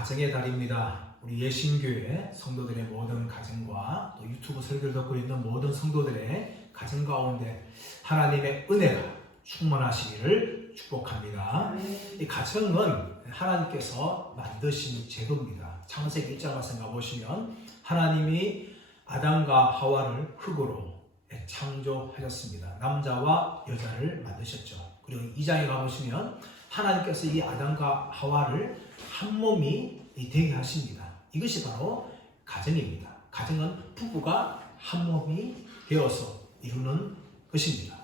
가정의 달입니다. 우리 예신교회 성도들의 모든 가정과 또 유튜브 설교를 듣고 있는 모든 성도들의 가정 가운데 하나님의 은혜가 충만하시기를 축복합니다. 이 가정은 하나님께서 만드신 제도입니다. 창세기 1장 말씀 가보시면 하나님이 아담과 하와를 흙으로 창조하셨습니다. 남자와 여자를 만드셨죠. 그리고 2장에 가보시면 하나님께서 이 아담과 하와를 한 몸이 되게 하십니다. 이것이 바로 가정입니다. 가정은 부부가 한 몸이 되어서 이루는 것입니다.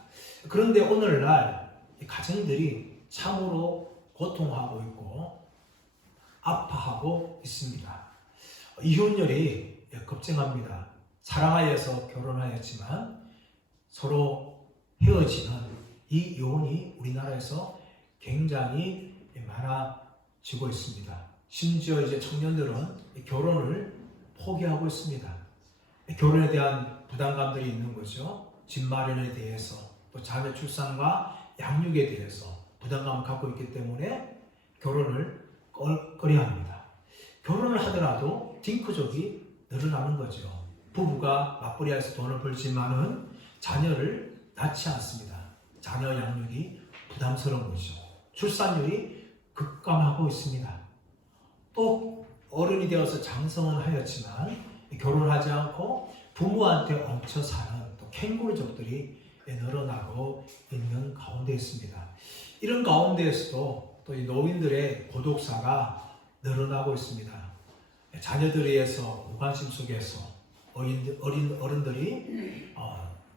그런데 오늘날 가정들이 참으로 고통하고 있고 아파하고 있습니다. 이혼율이 급증합니다. 사랑하여서 결혼하였지만 서로 헤어지는 이 이혼이 우리나라에서 굉장히 많아지고 있습니다. 심지어 이제 청년들은 결혼을 포기하고 있습니다. 결혼에 대한 부담감들이 있는 거죠. 집 마련에 대해서 또 자녀 출산과 양육에 대해서 부담감을 갖고 있기 때문에 결혼을 꺼려합니다. 결혼을 하더라도 딩크족이 늘어나는 거죠. 부부가 맞벌이해서 돈을 벌지만은 자녀를 낳지 않습니다. 자녀 양육이 부담스러운 거죠. 출산율이 급감하고 있습니다. 또 어른이 되어서 장성은 하였지만 결혼하지 않고 부모한테 엉쳐 사는 또 캥거루족들이 늘어나고 있는 가운데 있습니다. 이런 가운데에서도 또 이 노인들의 고독사가 늘어나고 있습니다. 자녀들에 의해서 무관심 속에서 어린 어른들이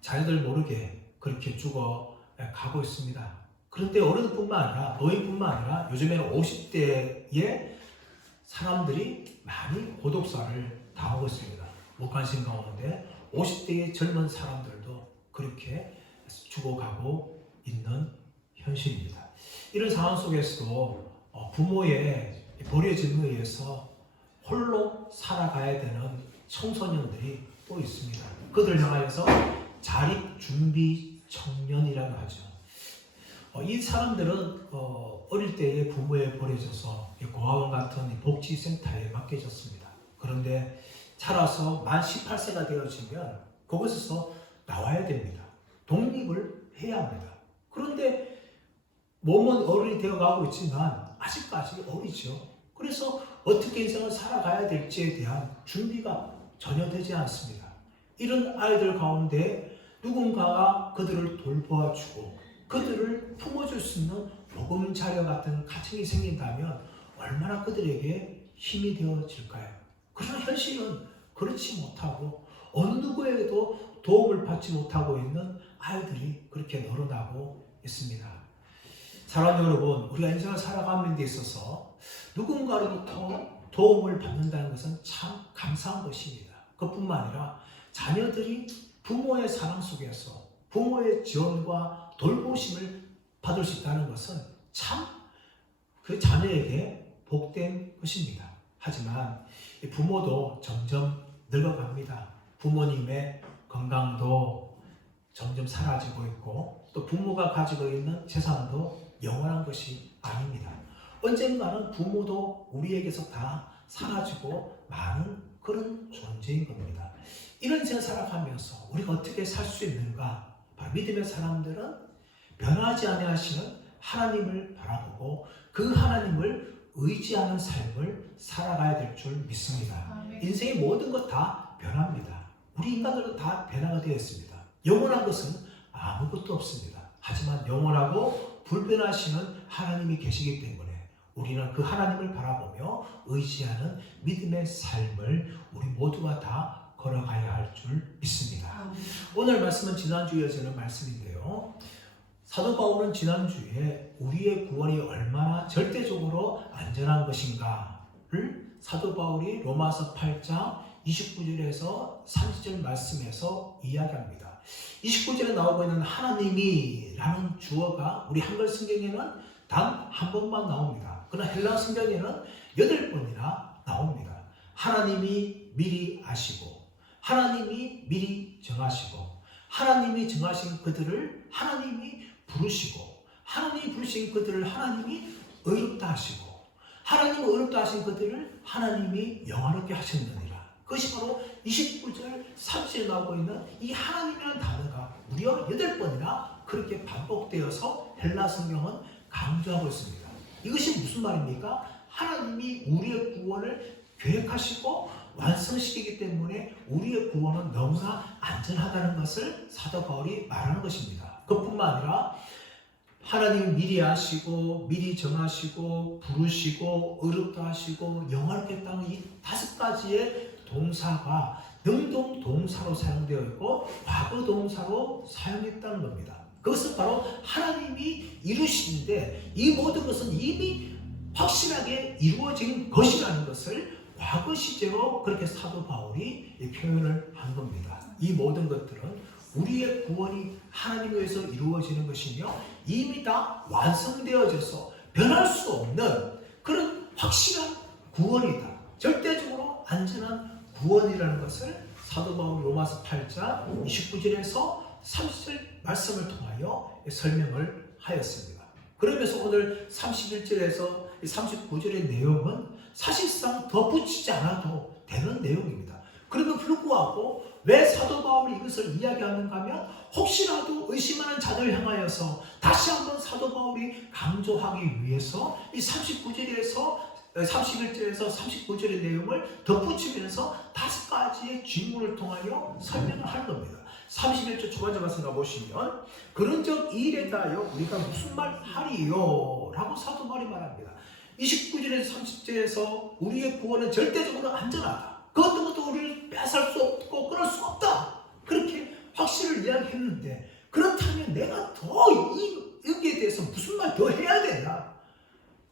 자녀들 모르게 그렇게 죽어 가고 있습니다. 그런데 어른뿐만 아니라 노인뿐만 아니라 요즘에는 50대의 사람들이 많이 고독사를 당하고 있습니다. 무관심 가운데 50대의 젊은 사람들도 그렇게 죽어가고 있는 현실입니다. 이런 상황 속에서도 부모의 버려짐에 의해서 홀로 살아가야 되는 청소년들이 또 있습니다. 그들을 향하여서 자립준비 청년이라고 하죠. 이 사람들은 어릴 때에 부모에 버려져서 고아원 같은 복지센터에 맡겨졌습니다. 그런데 자라서 만 18세가 되어지면 거기서 나와야 됩니다. 독립을 해야 합니다. 그런데 몸은 어른이 되어가고 있지만 아직까지 어리죠. 그래서 어떻게 인생을 살아가야 될지에 대한 준비가 전혀 되지 않습니다. 이런 아이들 가운데 누군가가 그들을 돌보아주고 그들을 품어줄 수 있는 보금자료 같은 가정이 생긴다면 얼마나 그들에게 힘이 되어질까요? 그러나 현실은 그렇지 못하고 어느 누구에게도 도움을 받지 못하고 있는 아이들이 그렇게 늘어나고 있습니다. 사랑하는 여러분, 우리가 인생을 살아가는 데 있어서 누군가로부터 도움을 받는다는 것은 참 감사한 것입니다. 그뿐만 아니라 자녀들이 부모의 사랑 속에서 부모의 지원과 돌보심을 받을 수 있다는 것은 참 그 자녀에게 복된 것입니다. 하지만 부모도 점점 늙어갑니다. 부모님의 건강도 점점 사라지고 있고 또 부모가 가지고 있는 재산도 영원한 것이 아닙니다. 언젠가는 부모도 우리에게서 다 사라지고 많은 그런 존재인 겁니다. 이런 인생을 살아가면서 우리가 어떻게 살 수 있는가? 바로 믿음의 사람들은 변하지 아니하시는 하나님을 바라보고 그 하나님을 의지하는 삶을 살아가야 될 줄 믿습니다. 인생의 모든 것 다 변합니다. 우리 인간들은 다 변화가 되어 있습니다. 영원한 것은 아무것도 없습니다. 하지만 영원하고 불변하시는 하나님이 계시기 때문에 우리는 그 하나님을 바라보며 의지하는 믿음의 삶을 우리 모두가 다 걸어가야 할 줄 믿습니다. 오늘 말씀은 지난주에 이어지는 말씀인데요. 사도 바울은 지난주에 우리의 구원이 얼마나 절대적으로 안전한 것인가를 사도 바울이 로마서 8장 29절에서 30절 말씀에서 이야기합니다. 29절에 나오고 있는 하나님이라는 주어가 우리 한글 성경에는 단 한 번만 나옵니다. 그러나 헬라 성경에는 8번이나 나옵니다. 하나님이 미리 아시고 하나님이 미리 정하시고 하나님이 정하신 그들을 하나님이 부르시고 하나님이 부르신 그들을 하나님이 의롭다 하시고 하나님은 어렵다 하신 것들을 하나님이 영화롭게 하셨느니라. 그것이 바로 29절 30절에 나오고 있는 이 하나님이라는 단어가 무려 8번이나 그렇게 반복되어서 헬라 성경은 강조하고 있습니다. 이것이 무슨 말입니까? 하나님이 우리의 구원을 계획하시고 완성시키기 때문에 우리의 구원은 너무나 안전하다는 것을 사도 바울이 말하는 것입니다. 그뿐만 아니라 하나님이 미리 아시고 미리 정하시고 부르시고 어렵다 하시고 영화롭게 했다는 이 5가지의 동사가 능동동사로 사용되어 있고 과거 동사로 사용했다는 겁니다. 그것은 바로 하나님이 이루시는데 이 모든 것은 이미 확실하게 이루어진 것이라는 것을 과거 시제로 그렇게 사도 바울이 표현을 한 겁니다. 이 모든 것들은 우리의 구원이 하나님에 의해서 이루어지는 것이며 이미 다 완성되어져서 변할 수 없는 그런 확실한 구원이다. 절대적으로 안전한 구원이라는 것을 사도 바울이 로마서 8장 29절에서 30절 말씀을 통하여 설명을 하였습니다. 그러면서 오늘 31절에서 39절의 내용은 사실상 덧붙이지 않아도 되는 내용입니다. 그럼에도 불구하고 왜 사도 바울이 이것을 이야기하는가 하면 혹시라도 의심하는 자들을 향하여서 다시 한번 사도 바울이 강조하기 위해서 이 39절에서 31절에서 39절의 내용을 덧붙이면서 5가지의 질문을 통하여 설명을 하는 겁니다. 31절 초반절 말씀 가보시면 그런즉 이 일에 대하여 우리가 무슨 말 하리요? 라고 사도 바울이 말합니다. 29절에서 30절에서 우리의 구원은 절대적으로 안전하다. 그 어떤 것도 우리를 빼앗을 수 없고 끊을 수 없다. 그렇게 확실을 이야기했는데 그렇다면 내가 더 여기에 대해서 무슨 말 더 해야 되나?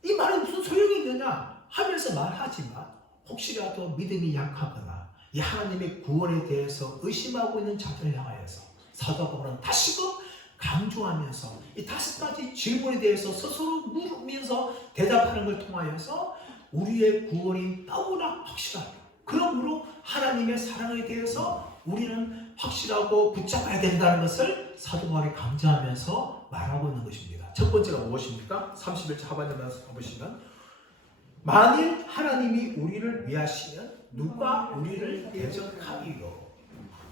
이 말이 무슨 소용이 있느냐? 하면서 말하지만 혹시라도 믿음이 약하거나 이 하나님의 구원에 대해서 의심하고 있는 자들을 향하여서 사도 바울은 다시금 강조하면서 이 5가지 질문에 대해서 스스로 물으면서 대답하는 걸 통하여서 우리의 구원이 너무나 확실하다. 그러므로 하나님의 사랑에 대해서 우리는 확실하고 붙잡아야 된다는 것을 사도 바울이 강조하면서 말하고 있는 것입니다. 첫 번째가 무엇입니까? 31절 하반절 말씀 보시면 만일 하나님이 우리를 위하시면 누가 우리를 대적하리요?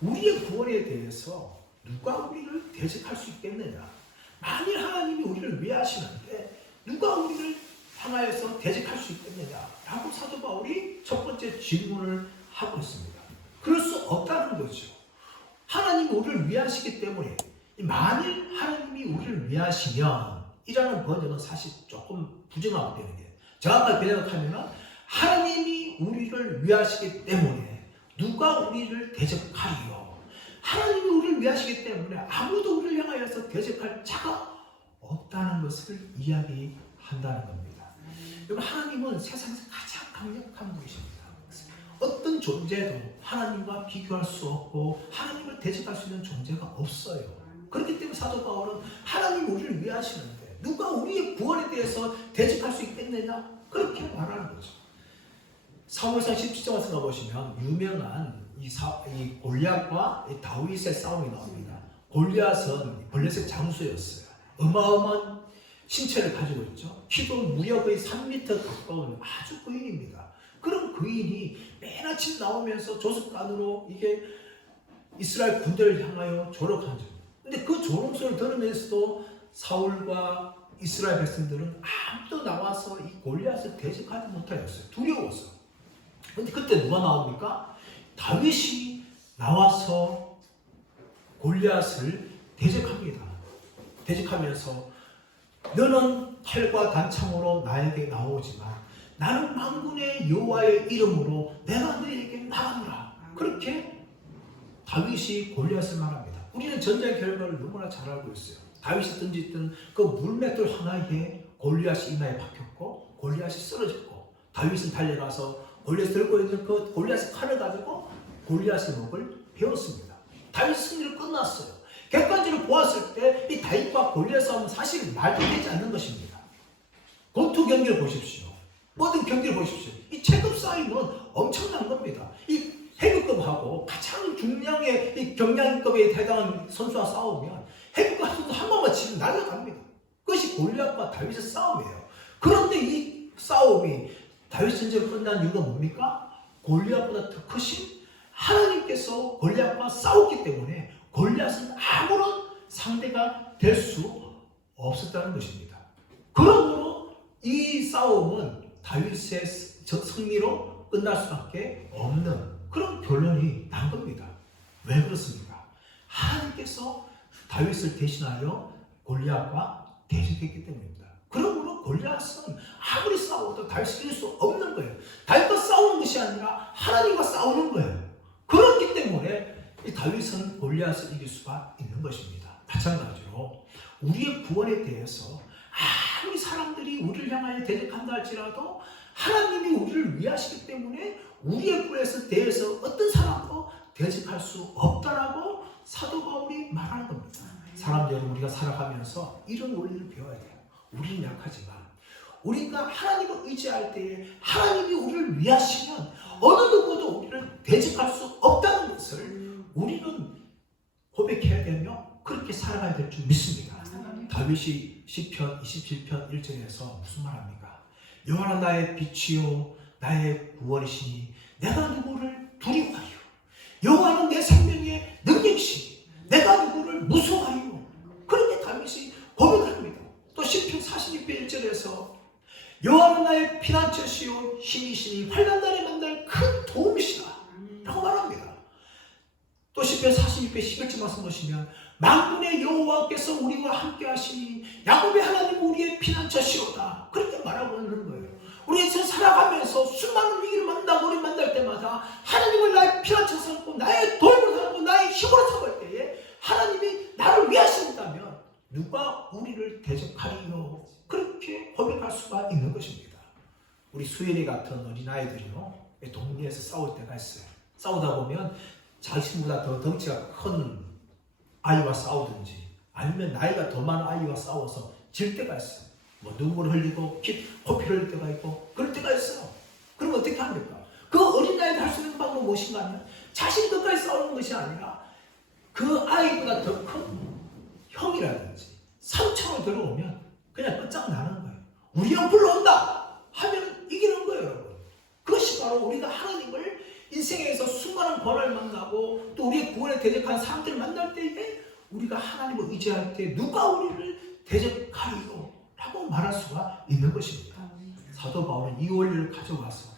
우리의 구원에 대해서 누가 우리를 대적할 수 있겠느냐? 만일 하나님이 우리를 위하시는데 누가 우리를 향하여서 대적할 수 있겠느냐? 라고 사도 바울이 첫 번째 질문을 하고 있습니다. 그럴 수 없다는 거죠. 하나님이 우리를 위하시기 때문에 만일 하나님이 우리를 위하시면 이라는 번역은 사실 조금 부정하고 되는 게 정확하게 번역하면 하나님이 우리를 위하시기 때문에 누가 우리를 대적하리요? 하나님이 우리를 위하시기 때문에 아무도 우리를 향하여서 대적할 자가 없다는 것을 이야기한다는 겁니다. 여러분, 하나님은 세상에서 가장 강력한 분이십니다. 어떤 존재도 하나님과 비교할 수 없고 하나님을 대적할 수 있는 존재가 없어요. 그렇기 때문에 사도 바울은 하나님이 우리를 위하시는데 누가 우리의 구원에 대해서 대적할 수 있겠느냐? 그렇게 말하는 거죠. 사무엘상 17장 같은 거 보시면 유명한 이 골리앗과 다윗의 싸움이 나옵니다. 골리앗은 블레셋 장수였어요. 어마어마한 신체를 가지고 있죠. 키도 무려 거의 3m 가까운 아주 거인입니다. 그런 거인이 맨 아침 나오면서 조석관으로 이게 이스라엘 군대를 향하여 조롱한 점. 근데 그 조롱소리를 들으면서도 사울과 이스라엘 백성들은 아무도 나와서 이 골리앗을 대적하지 못하였어요. 두려웠어요. 근데 그때 누가 나옵니까? 다윗이 나와서 골리앗을 대적합니다. 대적하면서 너는 칼과 단창으로 나에게 나오지만 나는 만군의 여호와의 이름으로 내가 너에게 나가노라. 그렇게 다윗이 골리앗을 말합니다. 우리는 전쟁 결과를 너무나 잘 알고 있어요. 다윗이 던졌던 그 물맷돌 하나에 골리앗이 이마에 박혔고 골리앗이 쓰러졌고 다윗은 달려가서 골리앗 들고 있는 그 골리앗의 칼을 가지고 골리앗의 목을 베었습니다. 다윗 승리를 끝났어요. 객관적으로 보았을 때 이 다윗과 골리앗 싸움은 사실 말도 되지 않는 것입니다. 권투 경기를 보십시오. 모든 경기를 보십시오. 이 체급 싸움은 엄청난 겁니다. 이 헤비급하고 가장 중량의 이 경량급에 해당하는 선수와 싸우면 헤비급 선수 한 번만 치면 날아갑니다. 그것이 골리앗과 다윗의 싸움이에요. 그런데 이 싸움이 다윗 전쟁 끝난 이유가 뭡니까? 골리앗보다 더 크신 하나님께서 골리앗과 싸웠기 때문에 골리앗은 아무런 상대가 될 수 없었다는 것입니다. 그러므로 이 싸움은 다윗의 승리로 끝날 수밖에 없는 그런 결론이 난 겁니다. 왜 그렇습니까? 하나님께서 다윗을 대신하여 골리앗과 대적했기 때문입니다. 그러므로 골리앗은 아무리 싸워도 다윗을 이길 수 없는 거예요. 다윗과 싸우는 것이 아니라 하나님과 싸우는 거예요. 그렇기 때문에 이 다윗은 골리앗을 이길 수가 있는 것입니다. 마찬가지로 우리의 구원에 대해서 아무리 사람들이 우리를 향하여 대적한다 할지라도 하나님이 우리를 위하시기 때문에 우리의 구원에 대해서 어떤 사람도 대적할 수 없다라고 사도 바울이 말하는 겁니다. 사람들이 우리가 살아가면서 이런 원리를 배워야 돼요. 우리는 약하지만 우리가 하나님을 의지할 때에 하나님이 우리를 위하시면 어느 누구도 우리를 대적할 수 없다는 것을 우리는 고백해야 되며 그렇게 살아가야 될 줄 믿습니다. 다윗이 시편 27편 1절에서 무슨 말합니까? 여호와는 나의 빛이요 나의 구원이시니 내가 누구를 두려워하리요. 여호와는 내 생명의 능력이시니 내가 누구를 무서워하리요. 그렇게 다윗이 고백합니다. 또 시편 42편 1절에서 여호와는 나의 피난처시요 힘이시니 환난 날에 만날 큰 도움이시라 라고 말합니다. 또 시편 42편 11절 말씀 보시면 만군의 여호와께서 우리와 함께 하시니 야곱의 하나님 우리의 피난처시로다 그렇게 말하고 있는 거예요. 우리 살아가면서 수많은 위기를 만나고 우리 만날 때마다 하나님을 나의 피난처 삼고 나의 도움을 삼고 나의 힘으로 삼을 때에 하나님이 나를 위하신다면 누가 우리를 대적하리요? 그렇게 고백할 수가 있는 것입니다. 우리 수연이 같은 어린아이들이요 동네에서 싸울 때가 있어요. 싸우다 보면 자신보다 더 덩치가 큰 아이와 싸우든지 아니면 나이가 더 많은 아이와 싸워서 질 때가 있어요. 뭐 눈물 흘리고 코피를 흘릴 때가 있고 그럴 때가 있어요. 그럼 어떻게 합니까? 그 어린아이들 할 수 있는 방법은 무엇인가 하면 자신이 끝까지 싸우는 것이 아니라 그 아이보다 더 큰 형이라든지 삼촌으로 들어오면 그냥 끝장나는 거예요. 우리 형 불러온다 하면 이기는 거예요, 여러분. 그것이 바로 우리가 하나님을 인생에서 수많은 번을 만나고 또 우리의 구원에 대적한 사람들을 만날 때에 우리가 하나님을 의지할 때 누가 우리를 대적하리요? 라고 말할 수가 있는 것입니다. 사도 바울은 이 원리를 가져와서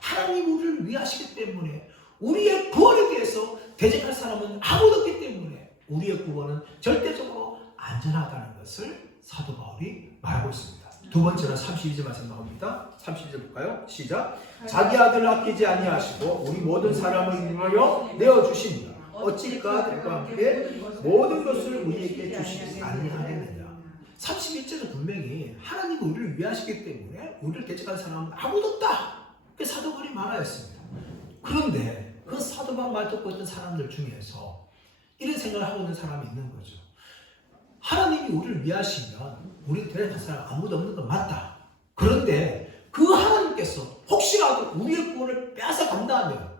하나님 우리를 위하시기 때문에 우리의 구원에 대해서 대적할 사람은 아무도 없기 때문에 우리의 구원은 절대적으로 안전하다는 것을 사도 바울이 말하고 있습니다. 두 번째는 32절 말씀 나옵니다. 32절 볼까요? 시작. 자기 아들을 아끼지 아니하시고 우리 모든 사람을 위하여 내어주시니라. 어찌 그 아들과 함께 모든 것을 우리에게 주시지 아니하겠느냐. 31절은 분명히 하나님이 우리를 위하시기 때문에 우리를 대적한 사람은 아무도 없다. 그 사도 바울이 말하였습니다. 그런데 그 사도 바울 말 듣고 있던 사람들 중에서 이런 생각을 하고 있는 사람이 있는 거죠. 하나님이 우리를 위하시면 우리를 대적할 사람 아무도 없는 건 맞다. 그런데 그 하나님께서 혹시라도 우리의 구원을 빼앗아간다면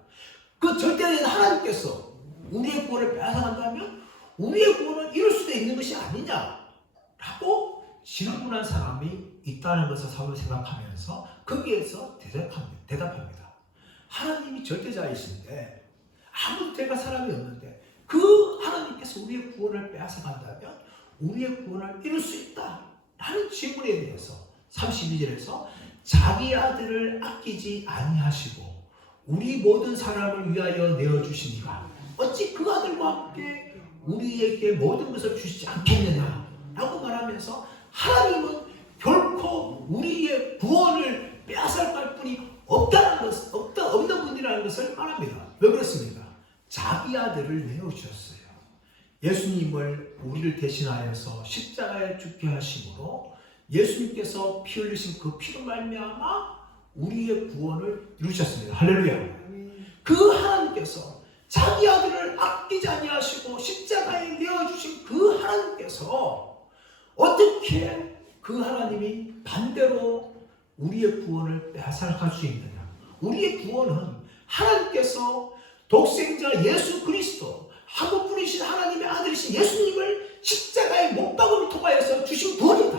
그 절대적인 하나님께서 우리의 구원을 빼앗아간다면 우리의 구원을 이룰 수도 있는 것이 아니냐라고 질문한 사람이 있다는 것을 사도가 생각하면서 거기에서 대답합니다. 하나님이 절대자이신데 아무도 대적할 사람이 없는데 그 하나님께서 우리의 구원을 빼앗아간다면 우리의 구원을 이룰 수 있다 라는 질문에 대해서 32절에서 자기 아들을 아끼지 아니하시고 우리 모든 사람을 위하여 내어주시니가 어찌 그 아들과 함께 우리에게 모든 것을 주시지 않겠느냐 라고 말하면서 하나님은 결코 우리의 구원을 빼앗아갈 뿐이 없는 분이라는 것을 말합니다. 왜 그렇습니까? 자기 아들을 내어주셨어요. 예수님을 우리를 대신하여서 십자가에 죽게 하심으로 예수님께서 피 흘리신 그 피로 말미암아 우리의 구원을 이루셨습니다. 할렐루야. 그 하나님께서 자기 아들을 아끼지 아니하시고 십자가에 내어주신 그 하나님께서 어떻게 그 하나님이 반대로 우리의 구원을 빼앗아갈 수 있느냐. 우리의 구원은 하나님께서 독생자 예수 그리스도 한 분이신 하나님의 아들이신 예수님을 십자가에 못 박음을 통하여서 주신 구원이다.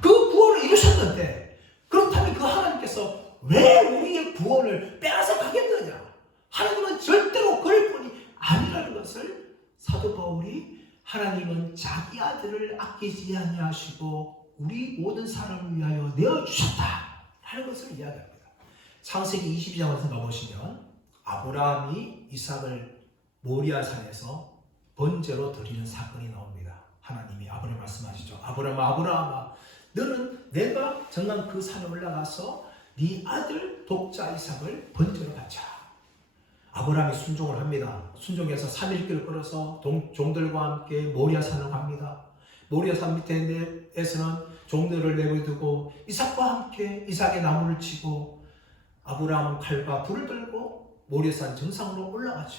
그 구원을 이루셨는데 그렇다면 그 하나님께서 왜 우리의 구원을 빼앗아 가겠느냐? 하나님은 절대로 그럴 뿐이 아니라는 것을 사도 바울이 하나님은 자기 아들을 아끼지 아니하시고 우리 모든 사람을 위하여 내어주셨다 하는 것을 이야기합니다. 창세기 22장을 가보시면 아브라함이 이삭을 모리아산에서 번제로 드리는 사건이 나옵니다. 하나님이 아브라함 말씀하시죠. 아브라함아, 너는 내가 정한 그 산에 올라가서 네 아들 독자 이삭을 번제로 바쳐. 아브라함이 순종을 합니다. 순종해서 3일길을 걸어서 종들과 함께 모리아산을 갑니다. 모리아산 밑에서는 종들을 내버려두고 이삭과 함께 이삭의 나무를 치고 아브라함은 칼과 불을 들고 모리아산 정상으로 올라가죠.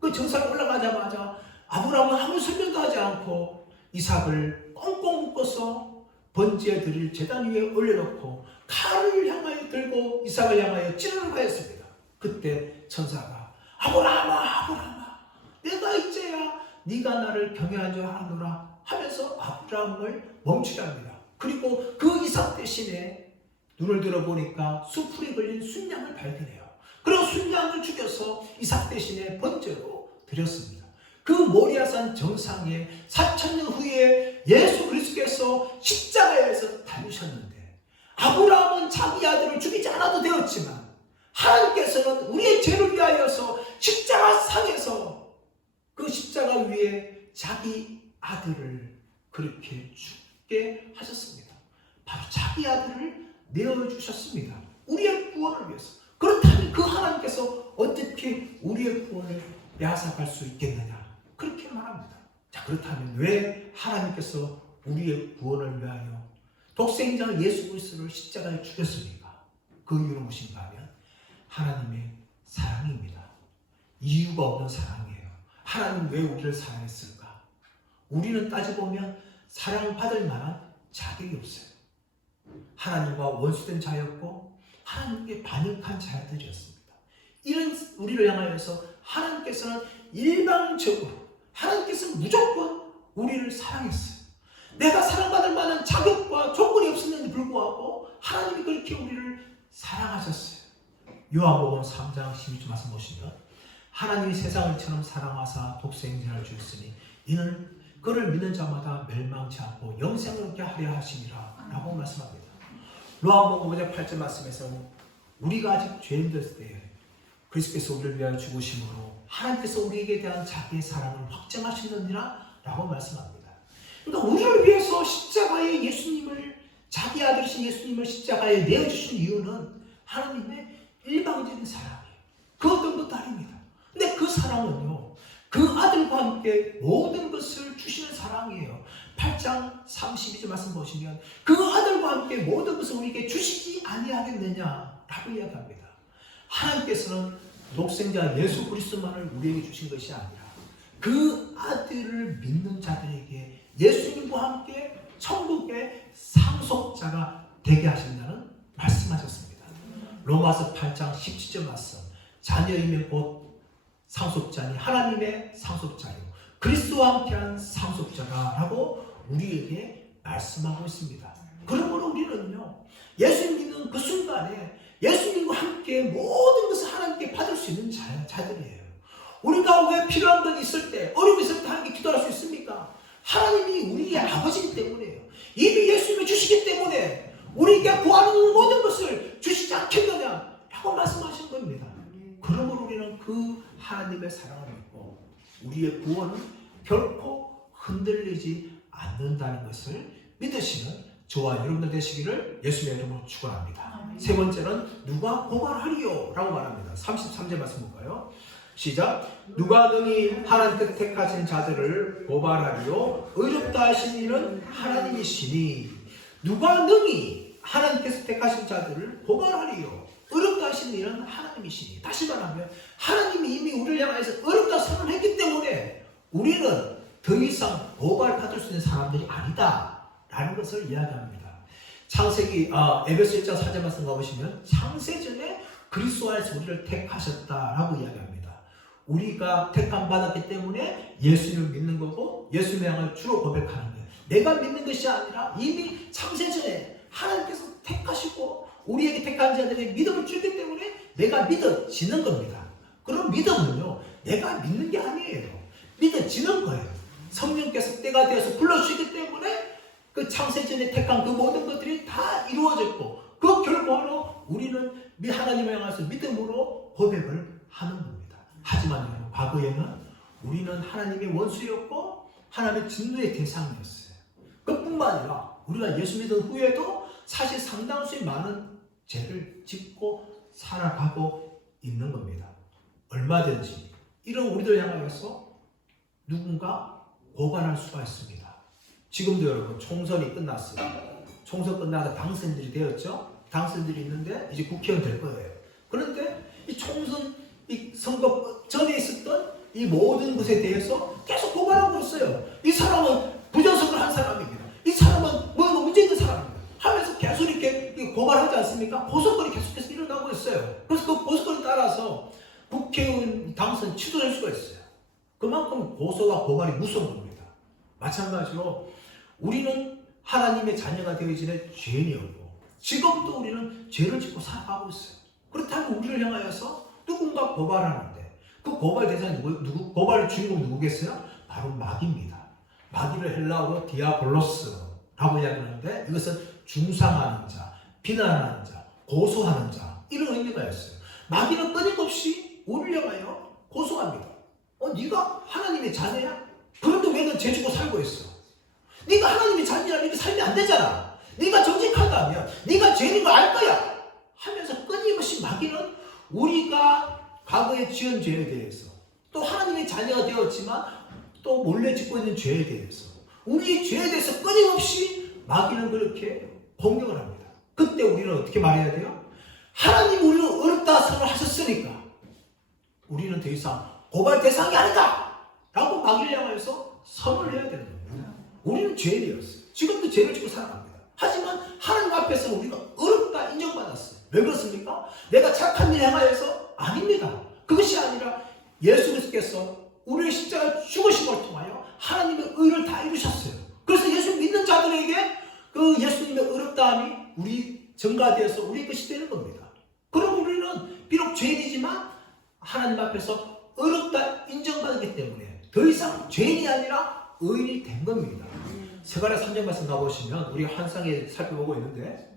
그 정상에 올라가자마자 아브라함은 아무 설명도 하지 않고 이삭을 꽁꽁 묶어서 번제에 드릴 제단 위에 올려놓고 칼을 향하여 들고 이삭을 향하여 찌르러 가였습니다. 그때 천사가 아브라함아, 내가 이제야 네가 나를 경외한 줄 아노라 하면서 아브라함을 멈추게 합니다. 그리고 그 이삭 대신에 눈을 들어보니까 수풀이 걸린 순양을 발견해요. 그리고 순양을 죽여서 이삭 대신에 번제로 드렸습니다. 그 모리아산 정상에 4000년 후에 예수 그리스도께서 십자가에서 달리셨는데 아브라함은 자기 아들을 죽이지 않아도 되었지만 하나님께서는 우리의 죄를 위하여서 십자가 상에서 그 십자가 위에 자기 아들을 그렇게 죽게 하셨습니다. 바로 자기 아들을 내어주셨습니다. 우리의 구원을 위해서. 그렇다면 그 하나님께서 어떻게 우리의 구원을 빼앗아갈 수 있겠느냐? 그렇게 말합니다. 자, 그렇다면 왜 하나님께서 우리의 구원을 위하여 독생자 예수 그리스도를 십자가에 죽였습니까? 그 이유는 무엇인가 하면 하나님의 사랑입니다. 이유가 없는 사랑이에요. 하나님 왜 우리를 사랑했을까? 우리는 따져보면 사랑받을 만한 자격이 없어요. 하나님과 원수된 자였고 하나님께 반역한 자들이었습니다. 이런 우리를 향하여서 하나님께서는 일방적으로 하나님께서는 무조건 우리를 사랑했어요. 내가 사랑받을 만한 자격과 조건이 없었는데 불구하고 하나님이 그렇게 우리를 사랑하셨어요. 요한복음 3장 12절 말씀 보시면 하나님이 세상을 처럼 사랑하사 독생자를 주셨으니 이는 그를 믿는 자마다 멸망치 않고 영생을 얻게 하려 하시니라 라고 말씀합니다. 요한복음 5장 8절 말씀에서 우리가 아직 죄인들 때에 그리스도께서 우리를 위하여 죽으심으로 하나님께서 우리에게 대한 자기의 사랑을 확증하시느니라 라고 말씀합니다. 그러니까 우리를 위해서 십자가에 예수님을 자기 아들이신 예수님을 십자가에 내어주신 이유는 하나님의 일방적인 사랑이에요. 그 어떤 것도 아닙니다. 근데 그 사랑은요, 그 아들과 함께 모든 것을 주시는 사랑이에요. 8장 32절 말씀 보시면 그 아들과 함께 모든 것을 우리에게 주시지 아니하겠느냐라고 이야기합니다. 하나님께서는 독생자 예수 그리스도만을 우리에게 주신 것이 아니라 그 아들을 믿는 자들에게 예수님과 함께 천국의 상속자가 되게 하신다는 말씀하셨습니다. 로마서 8장 17절 말씀 자녀이면 곧 상속자니 하나님의 상속자요 그리스도와 함께한 상속자다라고 우리에게 말씀하고 있습니다. 그러므로 우리는요 예수님 믿는 그 순간에 예수님과 함께 모든 것을 하나님께 받을 수 있는 자들이에요. 우리가 왜 필요한 건 있을 때 어려움이 있을 때 하나님께 기도할 수 있습니까? 하나님이 우리의 아버지이기 때문에요. 이미 예수님이 주시기 때문에 우리에게 구하는 모든 것을 주시지 않겠느냐 라고 말씀하신 겁니다. 그러므로 우리는 그 하나님의 사랑을 믿고 우리의 구원은 결코 흔들리지 않는다는 것을 믿으시는 저와 여러분들 되시기를 예수님의 이름으로 축원합니다. 세 번째는 누가 고발하리요? 라고 말합니다. 33절 말씀 볼까요? 시작. 누가 능히 하나님께서 택하신 자들을 고발하리요? 의롭다 하신 이는 하나님이시니 누가 능히 하나님께서 택하신 자들을 고발하리요? 의롭다 하신 이는 하나님이시니. 다시 말하면 하나님이 이미 우리를 향해서 의롭다 선언했기 때문에 우리는 더 이상 고발받을 수 있는 사람들이 아니다 라는 것을 이야기합니다. 창세기 에베소 1장 4절 말씀 가보시면 창세전에 그리스도 안에서 우리를 택하셨다라고 이야기합니다. 우리가 택함 받았기 때문에 예수님을 믿는 거고 예수님의 양을 주로 고백하는 거예요. 내가 믿는 것이 아니라 이미 창세전에 하나님께서 택하시고 우리에게 택한 자들에게 믿음을 주기 때문에 내가 믿어지는 겁니다. 그럼 믿음은요, 내가 믿는 게 아니에요. 믿어지는 거예요. 성령께서 때가 되어서 불러주시기 때문에 그 창세전에 택한 그 모든 것들이 다 이루어졌고, 그 결과로 우리는 하나님을 향해서 믿음으로 고백을 하는 겁니다. 하지만 과거에는 우리는 하나님의 원수였고 하나님의 진노의 대상이었어요. 그뿐만 아니라 우리가 예수 믿은 후에도 사실 상당수의 많은 죄를 짓고 살아가고 있는 겁니다. 얼마든지 이런 우리들 향하여서 누군가 고발할 수가 있습니다. 지금도 여러분 총선이 끝났어요. 총선 끝나서 당선들이 되었죠. 당선들이 있는데 이제 국회의원 될 거예요. 그런데 이 총선 이 선거 전에 있었던 이 모든 것에 대해서 계속 고발하고 있어요. 이 사람은 부정선거를 한 사람입니다. 이 사람은 뭔가 문제 있는 사람입니다. 하면서 계속 이렇게 고발하지 않습니까? 고소건이 계속해서 일어나고 있어요. 그래서 그 고소건에 따라서 국회의원 당선 취소될 수가 있어요. 그만큼 고소와 고발이 무서운 겁니다. 마찬가지로 우리는 하나님의 자녀가 되기 전에 죄인이었고 지금도 우리는 죄를 짓고 살아가고 있어요. 그렇다면 우리를 향하여서 누군가 고발하는데 그 고발 대상이 누구? 고발의 주인공 누구겠어요? 바로 마귀입니다. 마귀를 헬라어로 디아볼로스라고 이야기하는데 이것은 중상하는 자, 비난하는 자, 고소하는 자 이런 의미가 있어요. 마귀는 끊임없이 우리를 향하여 고소합니다. 네가 하나님의 자녀야? 그런데 왜 넌 죄 주고 살고 있어? 네가 하나님의 자녀라면 이렇게 살면 안 되잖아. 네가 정직하다면 네가 죄인 걸 알 거야 하면서 끊임없이 마귀는 우리가 과거에 지은 죄에 대해서 또 하나님의 자녀가 되었지만 또 몰래 짓고 있는 죄에 대해서 우리의 죄에 대해서 끊임없이 마귀는 그렇게 공격을 합니다. 그때 우리는 어떻게 말해야 돼요? 하나님 우리를 어렵다 선언하셨으니까 우리는 더 이상 고발 대상이 아니다 라고 마귀를 향하여서 선언을 해야 되는 겁니다. 우리는 죄인이었어요. 지금도 죄를 지고 살아갑니다. 하지만 하나님 앞에서 우리가 어렵다 인정받았어요. 왜 그렇습니까? 내가 착한 일 행하여서 아닙니다. 그것이 아니라 예수 그리스도께서 우리의 십자가 죽으심을 통하여 하나님의 의를 다 이루셨어요. 그래서 예수 믿는 자들에게 그 예수님의 어렵다함이 우리 전가되어서 우리 것이 되는 겁니다. 그럼 우리는 비록 죄인이지만 하나님 앞에서 어렵다 인정받기 때문에 더 이상 죄인이 아니라 의인이 된 겁니다. 스가랴 3장 말씀 가보시면 우리 환상에 살펴보고 있는데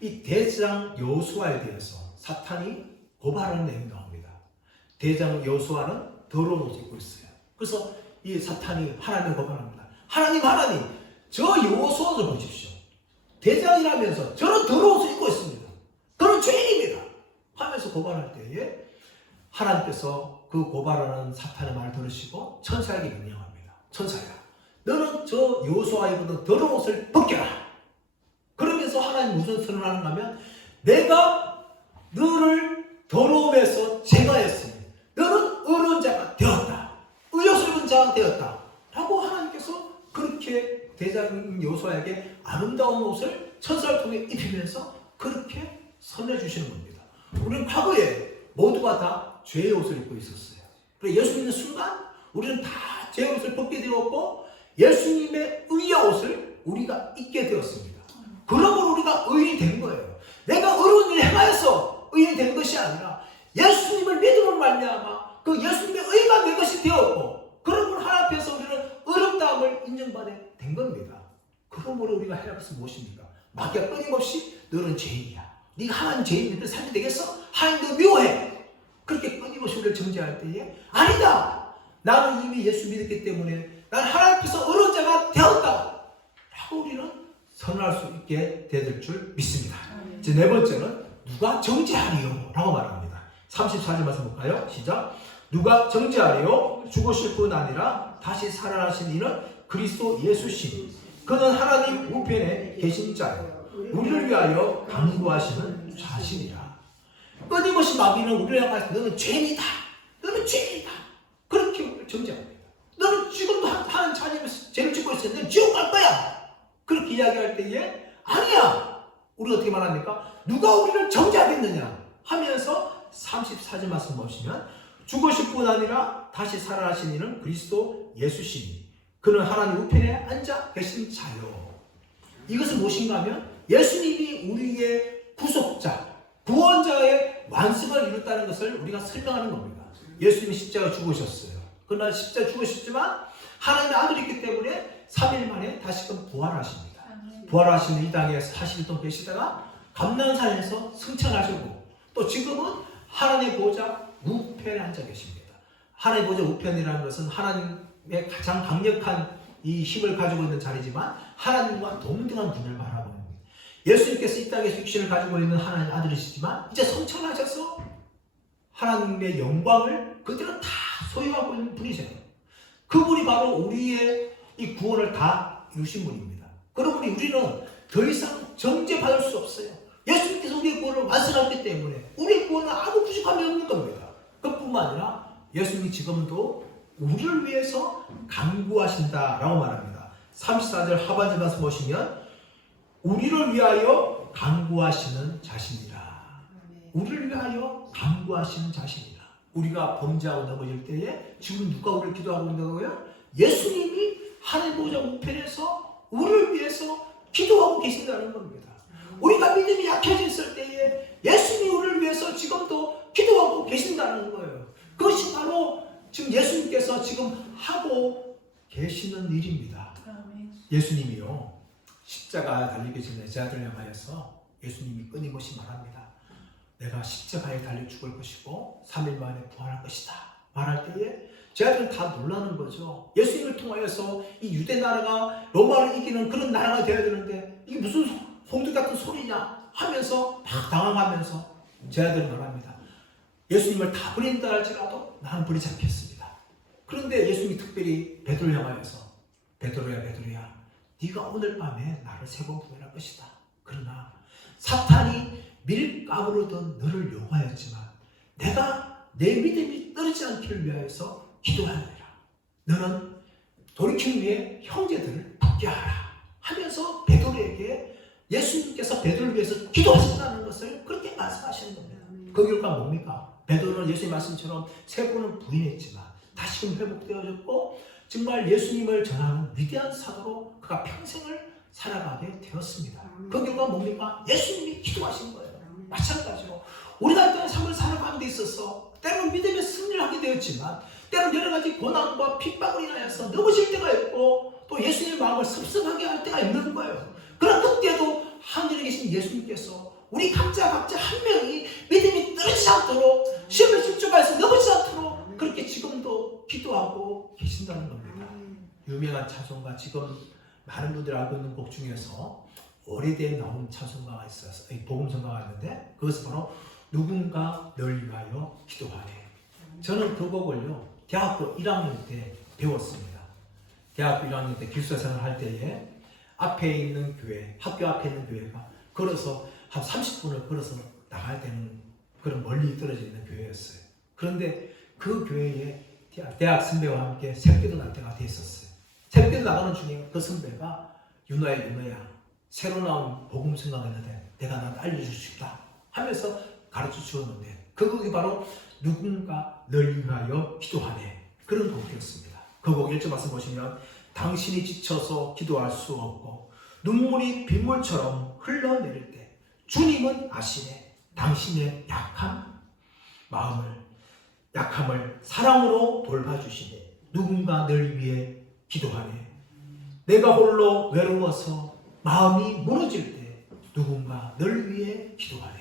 이 대장 여호수아에 대해서 사탄이 고발하는 내용이 나옵니다. 대장 여호수아는 더러운 옷을 입고 있어요. 그래서 이 사탄이 하나님을 고발합니다. 하나님 저 여호수아를 보십시오. 대장이라면서 저런 더러운 옷을 입고 있습니다. 그런 죄인입니다 하면서 고발할 때에 하나님께서 그 고발하는 사탄의 말을 들으시고 천사에게 명령합니다. 천사야 너는 저 여호수아 입은 더러운 옷을 벗겨라. 그러면서 하나님 무슨 선언을 하는가 하면 내가 너를 더러움에서 제거했으니 너는 의로운 자가 되었다. 의욕스러운 자가 되었다. 라고 하나님께서 그렇게 대장 여호수아에게 아름다운 옷을 천사를 통해 입히면서 그렇게 선해 주시는 겁니다. 우리는 과거에 모두가 다 죄의 옷을 입고 있었어요. 그래서 예수 믿는 순간 우리는 다 죄의 옷을 벗게 되었고 예수님의 의의 옷을 우리가 입게 되었습니다. 그러므로 우리가 의인이 된 거예요. 내가 의로운 일을 행하여서 의인이 된 것이 아니라 예수님을 믿음으로 말미암아 그 예수님의 의가 내 것이 되었고 그러므로 하나님 앞에서 우리는 의롭다함을 인정받게 된 겁니다. 그러므로 우리가 하나님 앞에서 무엇입니까? 마귀가 끊임없이 너는 죄인이야. 네가 하나님 죄인인데 살면 되겠어? 하나님 너 미워해. 그렇게 끊임없이 우리를 정죄할 때에 아니다. 나는 이미 예수 믿었기 때문에 난 하나님 앞에서 의로운 자가 되었다. 라고 우리는 선언할 수 있게 될 줄 믿습니다. 이제 네 번째는 누가 정죄하리요? 라고 말합니다. 34절 말씀 볼까요? 시작. 누가 정죄하리요? 죽으실 뿐 아니라 다시 살아나신 이는 그리스도 예수시니 그는 하나님 우편에 계신 자요 우리를 위하여 강구하시는 자신이라. 끊임없이 마귀는 우리를 향해서 너는 죄인이다. 너는 죄인이다. 그렇게 우리를 정죄합니다. 너는 지금도 하나님 자녀면서 죄를 짓고 있어. 너는 지옥 갈 거야. 그렇게 이야기할 때에 아니야. 우리가 어떻게 말합니까? 누가 우리를 정죄하겠느냐 하면서 34절 말씀 보시면 죽으실 뿐 아니라 다시 살아나신 이는 그리스도 예수시니 그는 하나님 우편에 앉아 계신 자요. 이것은 무엇인가 하면 예수님이 우리의 구속자, 구원자의 완성을 이뤘다는 것을 우리가 설명하는 겁니다. 예수님이 십자가 죽으셨어요. 그러나 십자가 죽으셨지만 하나님의 아들이기 때문에 3일 만에 다시금 부활하십니다. 부활하시는 이 땅에 40일 동안 계시다가 감난산에서 승천하시고 또 지금은 하나님의 보좌 우편에 앉아 계십니다. 하나님의 보좌 우편이라는 것은 하나님의 가장 강력한 이 힘을 가지고 있는 자리지만 하나님과 동등한 분을 말하고 있는 거예요. 예수님께서 이 땅에 육신을 가지고 있는 하나님의 아들이시지만 이제 성천하셔서 하나님의 영광을 그대로 다 소유하고 있는 분이세요. 그분이 바로 우리의 이 구원을 다 이루신 분입니다. 그러므로 우리는 더 이상 정죄받을 수 없어요. 예수님께서 우리의 구원을 완성했기 때문에 우리의 구원은 아무 부족함이 없는 겁니다. 그뿐만 아니라 예수님이 지금도 우리를 위해서 간구하신다라고 말합니다. 34절 하반절 말씀 보시면 우리를 위하여 간구하시는 자신이라. 우리를 위하여 간구하시는 자신이라. 우리가 범죄하고 넘어질 때에 지금 누가 우리를 기도하고 있는거예요? 예수님이 하늘 보좌 우편에서 우리를 위해서 기도하고 계신다는 겁니다. 우리가 믿음이 약해졌을 때에 예수님이 우리를 위해서 지금도 기도하고 계신다는 거예요. 그것이 바로 지금 예수님께서 지금 하고 계시는 일입니다. 예수님이요, 십자가에 달리기 전에 제자들을 향하여서 예수님이 끊임없이 말합니다. 내가 십자가에 달려 죽을 것이고 3일 만에 부활할 것이다 말할 때에 제자들은 다 놀라는 거죠. 예수님을 통하여서 이 유대 나라가 로마를 이기는 그런 나라가 되어야 되는데 이게 무슨 홍두 같은 소리냐 하면서 막 당황하면서 제자들은 말합니다. 예수님을 다 버린다 할지라도 나는 버리지 않겠습니다. 그런데 예수님이 특별히 베드로를 향하여서 베드로야 네가 오늘 밤에 나를 3번 부인할 것이다. 그러나 사탄이 밀가부르던 너를 요구하였지만 내가 내 믿음이 떨어지지 않기를 위하여서 기도하느니라. 너는 돌이키는 위해 형제들을 붙게 하라 하면서 베드로에게 예수님께서 베드로를 위해서 기도하신다는 것을 그렇게 말씀하시는 겁니다. 그 결과 뭡니까? 베드로는 예수님 말씀처럼 3번은 부인했지만 다시금 회복되어졌고 정말 예수님을 전하는 위대한 사도로 그가 평생을 살아가게 되었습니다. 그 결과 뭡니까? 예수님이 기도하신 거예요. 마찬가지로 우리가 이 땅의 삶을 살아가는 데 있어서 때로는 믿음의 승리를 하게 되었지만 때로는 여러 가지 고난과 핍박을 인하여서 넘어질 때가 있고 또 예수님의 마음을 섭섭하게 할 때가 있는 거예요. 그러나 그때도 하늘에 계신 예수님께서 우리 각자 한 명이 믿음이 떨어지지 않도록 시험에 집중해서 넘어지지 않도록 그렇게 지금도 기도하고 계신다는 겁니다. 유명한 찬송가, 지금 많은 분들이 알고 있는 곡 중에서 오래된 나온 찬송가가 있어서 복음성가가 있는데 그것은 바로 누군가 널 위하여 기도하네. 저는 그 곡을요 대학교 1학년 때 배웠습니다. 대학교 1학년 때 기숙사 생활할 때에 앞에 있는 교회, 학교 앞에 있는 교회가 걸어서 한 30분을 걸어서 나가야 되는 그런 멀리 떨어져 있는 교회였어요. 그런데 그 교회에 대학 선배와 함께 새벽기도 날 때가 됐었어요. 새벽기도 나가는 중에 그 선배가 윤호야 새로 나온 복음 성가가 있는데 내가 나한테 알려줄 수 있다 하면서 가르쳐 주었는데 그 곡이 바로 누군가 널 위하여 기도하네 그런 곡이었습니다. 그 곡 1절 말씀 보시면 당신이 지쳐서 기도할 수 없고 눈물이 빗물처럼 흘러내릴 때 주님은 아시네. 당신의 약함을 사랑으로 돌봐주시네. 누군가 널 위해 기도하네. 내가 홀로 외로워서 마음이 무너질 때 누군가 널 위해 기도하네.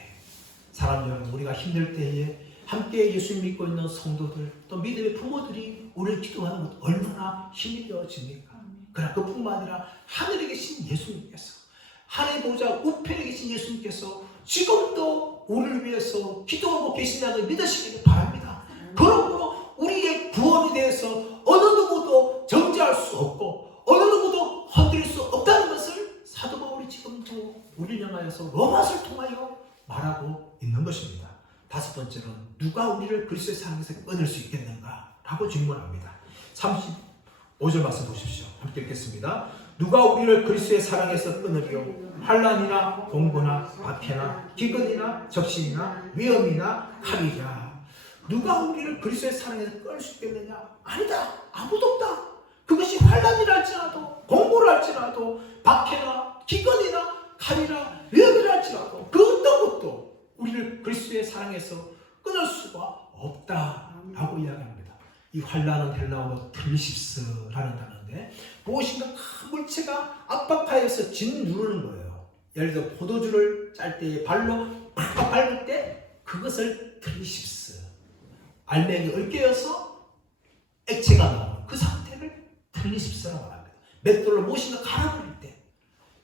사람 여러분, 우리가 힘들 때에 함께 예수 믿고 있는 성도들 또 믿음의 부모들이 우리를 기도하는 것 얼마나 힘이 되어집니까? 그러나 그뿐만 아니라 하늘에 계신 예수님께서 하늘의 보좌 우편에 계신 예수님께서 지금도 우리를 위해서 기도하고 계신다는 믿으시기를 바랍니다. 그러므로 우리의 구원에 대해서 어느 누구도 정죄할 수 없고 어느 누구도 건드릴 수 없다는 것을 사도 바울이 지금도 우리를 향하여서 로마서를 통하여 말하고 있는 것입니다. 다섯 번째로는 누가 우리를 그리스도의 사랑에서 끊을 수 있겠는가? 라고 질문합니다. 35절 말씀 보십시오. 함께 읽겠습니다. 누가 우리를 그리스도의 사랑에서 끊으리요? 환난이나 공고나 박해나 기근이나 적신이나 위험이나 칼이랴. 누가 우리를 그리스도의 사랑에서 끊을 수 있겠느냐? 아니다. 아무도 없다. 그것이 환난이라 할지라도 공고라 할지라도 박해나 기근이나 칼이나 위험이라 할지라도 그 어떤 어떤 것도 우리를 그리스도의 사랑에서 끊을 수가 없다라고 이야기합니다. 이 환란은 헬라어로 트리십스라는 단어인데 무엇인가 큰 물체가 압박하여서 짓누르는 거예요. 예를 들어 포도주를 짤 때 발로 팍팍 밟을 때 그것을 트리십스, 알맹이 얽혀서 액체가 나오는 그 상태를 트리십스라고 합니다. 맷돌로 무엇인가 갈아버릴 때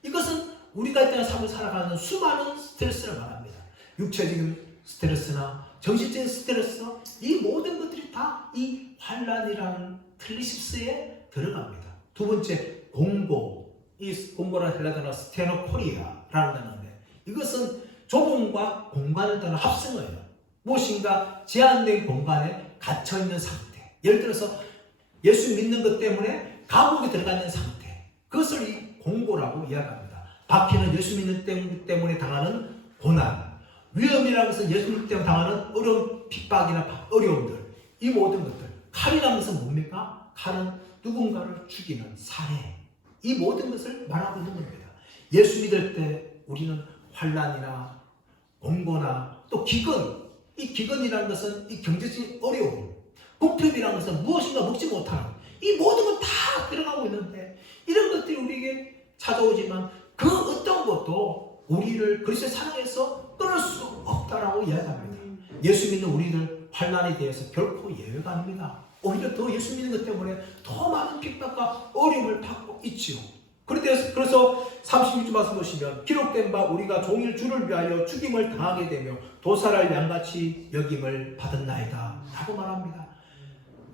이것은 우리가 이 땅에 삶을 살아가는 수많은 스트레스를 말합니다. 육체적인 스트레스나 정신적인 스트레스, 이 모든 것들이 다 이 환란이라는 트리십스에 들어갑니다. 두 번째, 공고. 이 공고라는 헬라 단어 스테노코리아라는 단어인데 이것은 좁음과 공간을 따른 합성어예요. 무엇인가 제한된 공간에 갇혀있는 상태. 예를 들어서 예수 믿는 것 때문에 감옥에 들어가 있는 상태. 그것을 이 공고라고 이야기합니다. 박해는 예수 믿는 때문에 당하는 고난. 위험이라는 것은 예수 믿는 때문에 당하는 어려운 핍박이나 어려움들. 이 모든 것들. 칼이라는 것은 뭡니까? 칼은 누군가를 죽이는 살해. 이 모든 것을 말하고 있는 겁니다. 예수 믿을 때 우리는 환난이나 공고나 또 기근. 이 기근이라는 것은 이 경제적인 어려움. 궁핍이라는 것은 무엇인가 먹지 못하는. 이 모든 건 다 들어가고 있는데 이런 것들이 우리에게 찾아오지만 그 어떤 것도 우리를 그리스도의 사랑에서 끊을 수 없다라고 이야기합니다. 예수 믿는 우리들 환난에 대해서 결코 예외가 아닙니다. 오히려 더 예수 믿는 것 때문에 더 많은 핍박과 어려움을 받고 있지요. 그래서 36절 말씀 보시면 기록된 바 우리가 종일 주를 위하여 죽임을 당하게 되며 도살할 양같이 여김을 받았나이다 라고 말합니다.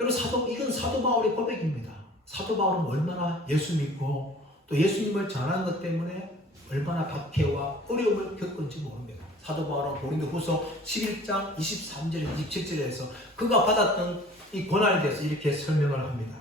여러분 이건 사도 바울의 고백입니다. 사도 바울은 얼마나 예수 믿고 또 예수님을 전하는 것 때문에 얼마나 박해와 어려움을 겪은지 모릅니다. 사도 바울은 고린도후서 11장 23절 27절에서 그가 받았던 이 고난에 대해서 이렇게 설명을 합니다.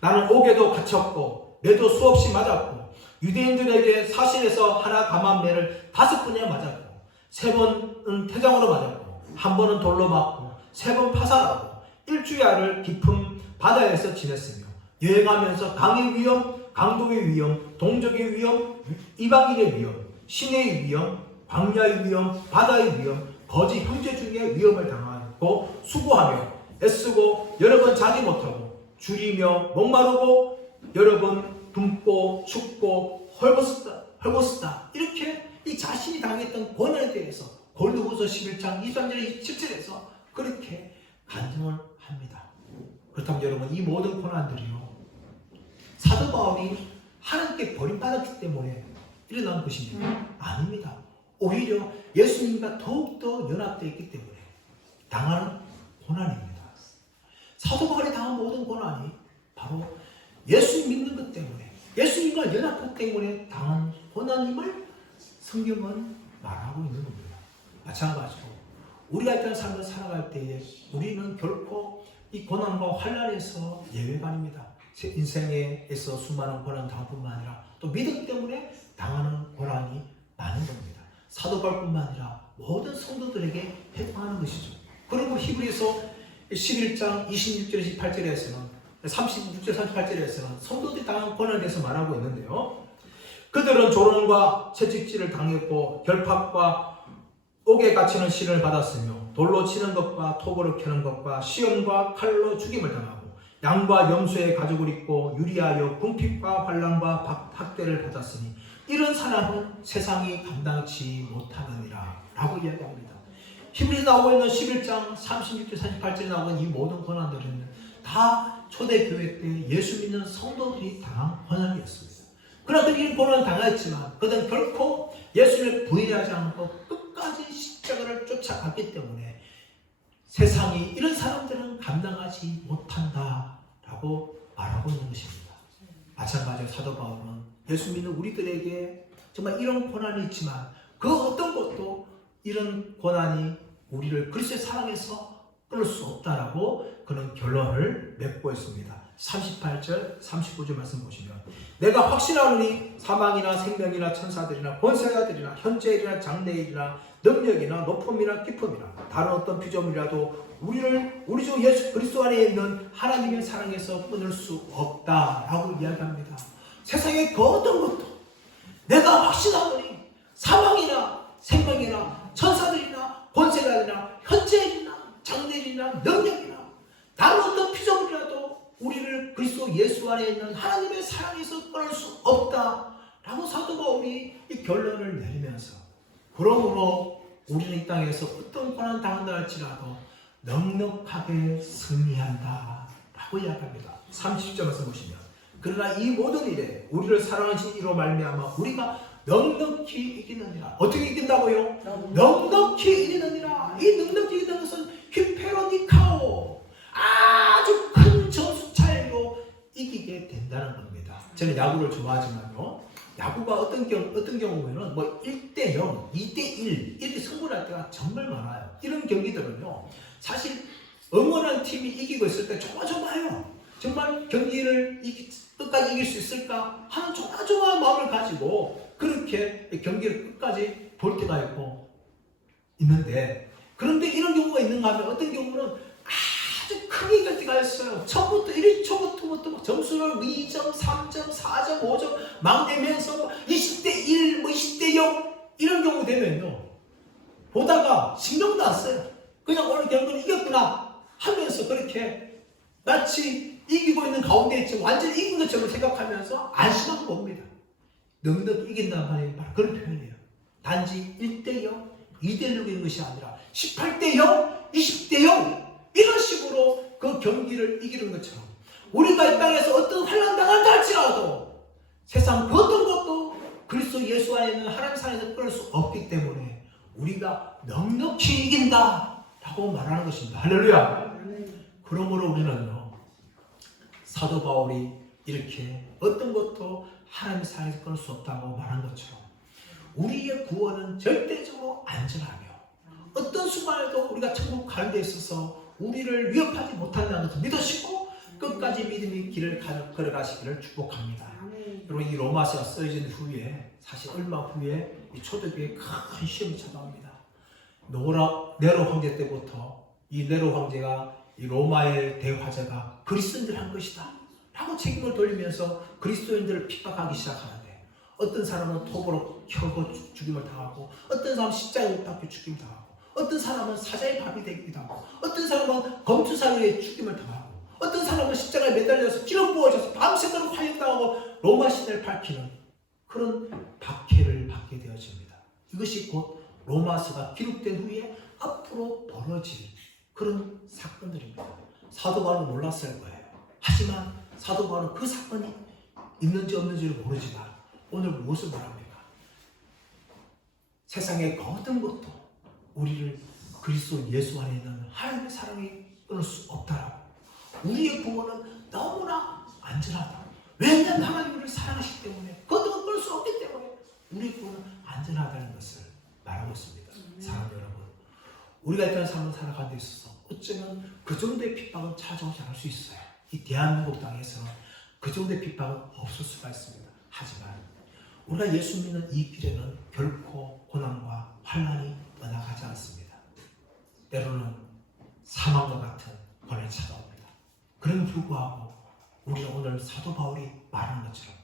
나는 옥에도 갇혔고 매도 수없이 맞았고 유대인들에게 사실에서 하나 감한 매를 5번이나 맞았고 3번은 태장으로 맞았고 1번은 돌로 맞고 3번 파산하고 일주일을 깊은 바다에서 지냈으며 여행하면서 강의 위험, 강도의 위험, 동족의 위험, 이방인의 위험, 시내의 위험, 광야의 위험, 바다의 위험, 거짓 형제 중에 위험을 당하고 수고하며 애쓰고 여러 번 자지 못하고 줄이며 목마르고 여러 번 굶고 춥고 헐벗었다. 이렇게 이 자신이 당했던 고난에 대해서 고린도후서 11장 23절 27절에서 그렇게 간증을 합니다. 그렇다면 여러분 이 모든 고난들이요 사도 바울이 하나님께 버림받았기 때문에 일어난 것입니다. 아닙니다. 오히려 예수님과 더욱더 연합되어 있기 때문에 당하는 고난입니다. 사도 바울이 당한 모든 고난이 바로 예수님 믿는 것 때문에 예수님과 연합하기 때문에 당한 고난임을 성경은 말하고 있는 겁니다. 마찬가지로 우리가 이 땅 삶을 살아갈 때에 우리는 결코 이 고난과 환난에서 예외가 아닙니다. 인생에서 수많은 고난 당뿐만 아니라 또 믿음 때문에 당하는 고난이 많은 겁니다. 사도 바울뿐만 아니라 모든 성도들에게 해당하는 것이죠. 그리고 히브리서 11장 26절 28절에서는 36절 38절에서는 성도들이 당한 고난에 대해서 말하고 있는데요. 그들은 조롱과 채찍질을 당했고 결박과 옥에 갇히는 시련을 받았으며 돌로 치는 것과 톱으로 캐는 것과 시험과 칼로 죽임을 당하고 양과 염소의 가죽을 입고 유리하여 궁핍과 환난과 학대를 받았으니 이런 사람은 세상이 감당치 못하느니라 라고 이야기합니다. 히브리서 나오고 있는 11장 36절 38절에 나오는 이 모든 고난들은 다 초대교회 때 예수 믿는 성도들이 당한 고난이었습니다. 그러나 그들이 고난을 당했지만 그들은 결코 예수를 부인하지 않고 끝까지 십자가를 쫓아갔기 때문에 세상이 이런 사람들은 감당하지 못한다라고 말하고 있는 것입니다. 마찬가지로 사도 바울은 예수 믿는 우리들에게 정말 이런 고난이 있지만 그 어떤 것도 이런 고난이 우리를 그리스도의 사랑에서 끊을 수 없다라고 그런 결론을 맺고 있습니다. 38절 39절 말씀 보시면 내가 확신하노니 사망이나 생명이나 천사들이나 권세자들이나 현재일이나 장래일이나 능력이나 높음이나 깊음이나 다른 어떤 피조물이라도 우리를 우리 주 예수 그리스도 안에 있는 하나님의 사랑에서 끊을 수 없다라고 이야기합니다. 세상의 그 어떤 것도 내가 확신하노니 사망이나 생명이나 권세이나 장래이나 능력이나 다른 어떤 피조물이라도 우리를 그리스도 예수 안에 있는 하나님의 사랑에서 끊을 수 없다라고 사도 바울이 이 결론을 내리면서, 그러므로 우리는 이 땅에서 어떤 고난 당한다 할지라도 넉넉하게 승리한다 라고 이야기합니다. 30절에서 보시면, 그러나 이 모든 일에 우리를 사랑하신 이로 말미암아 우리가 넉넉히 이기느니라. 어떻게 이긴다고요? 넉넉히 이기느니라. 이 넉넉히 이기는 것은 히페로니카오, 아주 큰 점수 차이로 이기게 된다는 겁니다. 저는 야구를 좋아하지만요, 야구가 어떤 경우에는 뭐 1대0, 2대1 이렇게 승부를 할 때가 정말 많아요. 이런 경기들은요, 사실 응원한 팀이 이기고 있을 때 조마조마해요. 정말 경기를 끝까지 이길 수 있을까 하는 조마조마한 마음을 가지고 그렇게 경기를 끝까지 볼 때가 있는데, 그런데 이런 경우가 있는가 하면 어떤 경우는 아주 크게 이길 때가 있어요. 처음부터 1초부터 점수를 2점, 3점, 4점, 5점 막 내면서 20대1, 20대0 이런 경우 되면요, 보다가 신경도 안 써요. 그냥 오늘 경기는 이겼구나 하면서 그렇게 마치 이기고 있는 가운데 있지만 완전히 이긴 것처럼 생각하면서 안심하고 봅니다. 넉넉히 이긴다는 말이 바로 그런 표현이에요. 단지 1대0, 2대1로 이기는 것이 아니라 18대0, 20대0 이런 식으로 그 경기를 이기는 것처럼, 우리가 이 땅에서 어떤 환난 당한다 할지라도 세상 그 어떤 것도 그리스도 예수 안에 있는 하나님 사랑에서 끊을 수 없기 때문에 우리가 넉넉히 이긴다 라고 말하는 것입니다. 할렐루야. 그러므로 우리는요, 사도 바울이 이렇게 어떤 것도 하나님의 사랑에서 끊을 수 없다고 말한 것처럼 우리의 구원은 절대적으로 안전하며 어떤 순간에도 우리가 천국 가는 데 있어서 우리를 위협하지 못한다는 것을 믿으시고 끝까지 믿음의 길을 걸어가시기를 축복합니다. 그리고 이 로마서가 써진 후에, 사실 얼마 후에 이 초대교회에 큰 시험이 찾아옵니다. 네로 황제 때부터 이 네로 황제가 이 로마의 대화제가 그리스도인들 한 것이다 라고 책임을 돌리면서 그리스도인들을 핍박하기 시작하는데, 어떤 사람은 톱으로 켜고 죽임을 당하고, 어떤 사람은 십자가에 못 박혀 죽임을 당하고, 어떤 사람은 사자의 밥이 되기도 하고, 어떤 사람은 검투사위에 죽임을 당하고, 어떤 사람은 십자가에 매달려서 기름 부어져서 밤새도록 화형당하고 로마 신을 밝히는 그런 박해를 받게 되어집니다. 이것이 곧 로마서가 기록된 후에 앞으로 벌어질 그런 사건들입니다. 사도 바울은 몰랐을 거예요. 하지만 사도 바울은 그 사건이 있는지 없는지를 모르지만 오늘 무엇을 말합니까? 세상의 모든 것도 우리를 그리스도 예수 안에 있는 하나님의 사랑이 끊을 수 없다라고. 우리의 구원은 너무나 안전하다. 왜냐하면 하나님 우리를 사랑하시기 때문에, 그것도 끊을 수 없기 때문에 우리의 구원은 안전하다는 것을 말하고 있습니다. 사랑하는 여러분, 우리가 일단 삶을 살아가는 데 있어서 어쩌면 그 정도의 핍박은 찾아오지 않을 수 있어요. 이 대한민국 땅에서는 그 정도의 핍박은 없을 수가 있습니다. 하지만 우리가 예수 믿는 이 길에는 결코 고난과 환난이 떠나가지 않습니다. 때로는 사망과 같은 고난이 찾아옵니다. 그럼에도 불구하고 우리는 오늘 사도 바울이 말한 것처럼,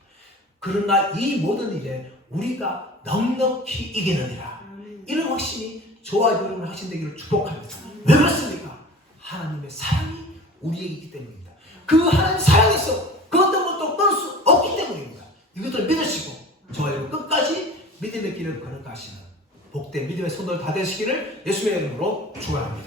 그러나 이 모든 일에 우리가 넉넉히 이기느니라, 이런 확신이 저와 여러분의 확신 되기를 축복합니다. 왜 그렇습니까? 하나님의 사랑이 우리에게 있기 때문입니다. 그 하나님 사랑에서 그 어떤 것도 끊을 수 없기 때문입니다. 이것을 믿으시고 저와 여러분 끝까지 믿음의 길을 걸어가시는 복된 믿음의 성도들 다 되시기를 예수의 이름으로 축원합니다.